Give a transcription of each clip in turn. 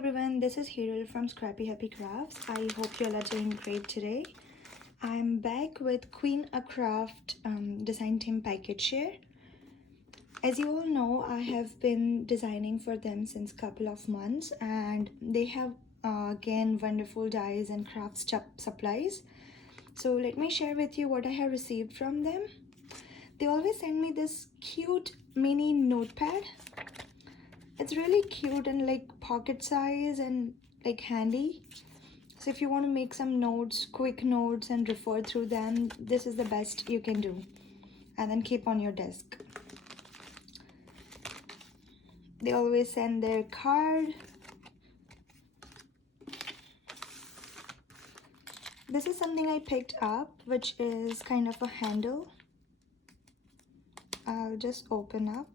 everyone, this is Hero from Scrappy Happy Crafts. I hope you all are doing great today. I'm back with Queenacraft design team package share. As you all know, I have been designing for them since couple of months, and they have again wonderful dyes and craft supplies. So let me share with you what I have received from them. They always send me this cute mini notepad. It's really cute and like pocket size and like handy. So if you want to make some notes, quick notes, and refer through them, this is the best you can do. And then keep on your desk. They always send their card. This is something I picked up, which is kind of a handle. I'll just open up.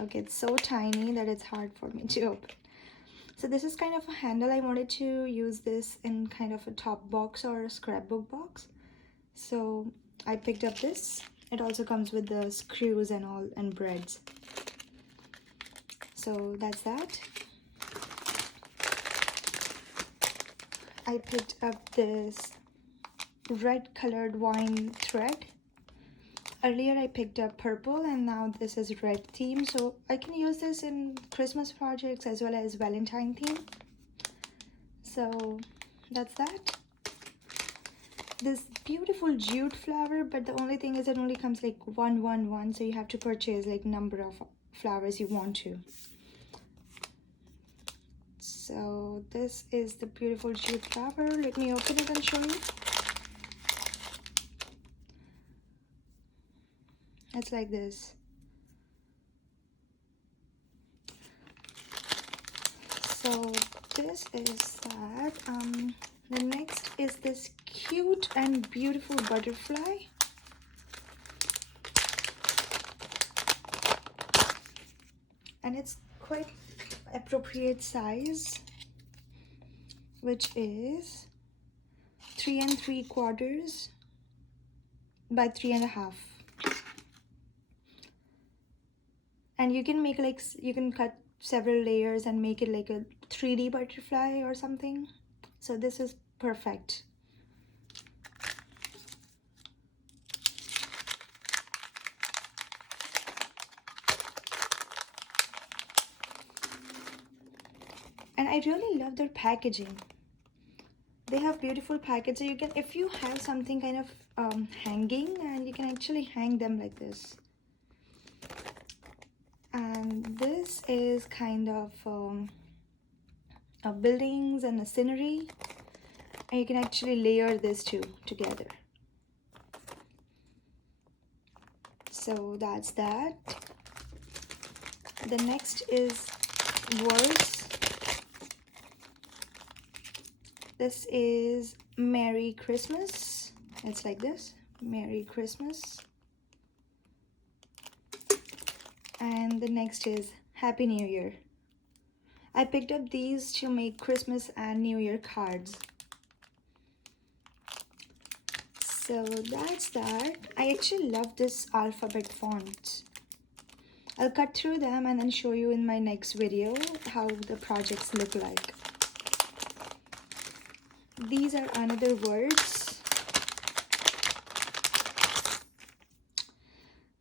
Okay, it's so tiny that it's hard for me to open. So this is kind of a handle. I wanted to use this in kind of a top box or a scrapbook box. So I picked up this. It also comes with the screws and all and breads. So that's that. I picked up this red colored wine thread. Earlier I picked up purple and now this is red theme, so I can use this in Christmas projects as well as Valentine theme. So that's that. This beautiful jute flower, but the only thing is it only comes like one, so you have to purchase like number of flowers you want to. So this is the beautiful jute flower. Let me open it and show you. It's like this. So this is that. The next is this cute and beautiful butterfly. And it's quite appropriate size, which is 3 3/4 by 3 1/2. And you can make like, you can cut several layers and make it like a 3D butterfly or something. So this is perfect. And I really love their packaging. They have beautiful packaging. You can, if you have something kind of hanging, and you can actually hang them like this. And this is kind of buildings and a scenery, and you can actually layer this two together. So that's that. The next is words. This is Merry Christmas. It's like this, Merry Christmas. And the next is Happy New Year. I picked up these to make Christmas and New Year cards. So that's that. I actually love this alphabet font. I'll cut through them and then show you in my next video how the projects look like. These are another words.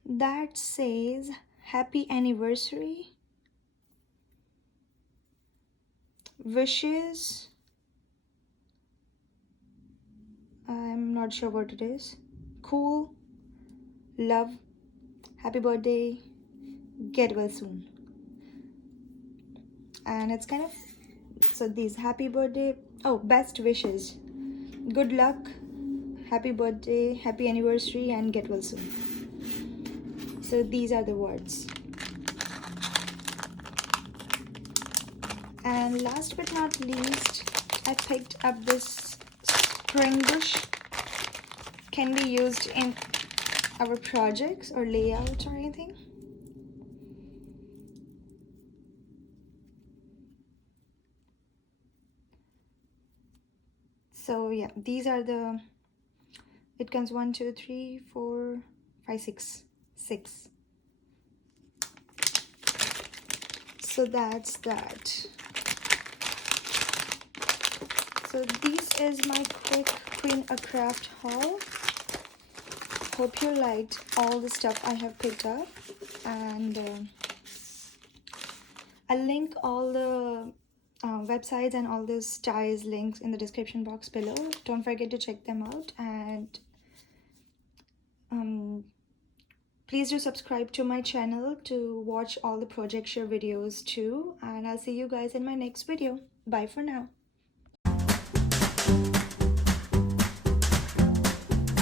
That says Happy Anniversary, wishes, I'm not sure what it is, cool, love, happy birthday, get well soon. And it's kind of, so these happy birthday, oh, best wishes, good luck, happy birthday, happy anniversary, and get well soon. So these are the words. And last but not least, I picked up this spring bush. Can be used in our projects or layouts or anything. So yeah, these are the, it comes 1 2 3 4 5 6. So that's that. So this is my quick Queencraft haul. Hope you liked all the stuff I have picked up, and I'll link all the websites and all the styles links in the description box below. Don't forget to check them out, and please do subscribe to my channel to watch all the project share videos too, and I'll see you guys in my next video. Bye for now.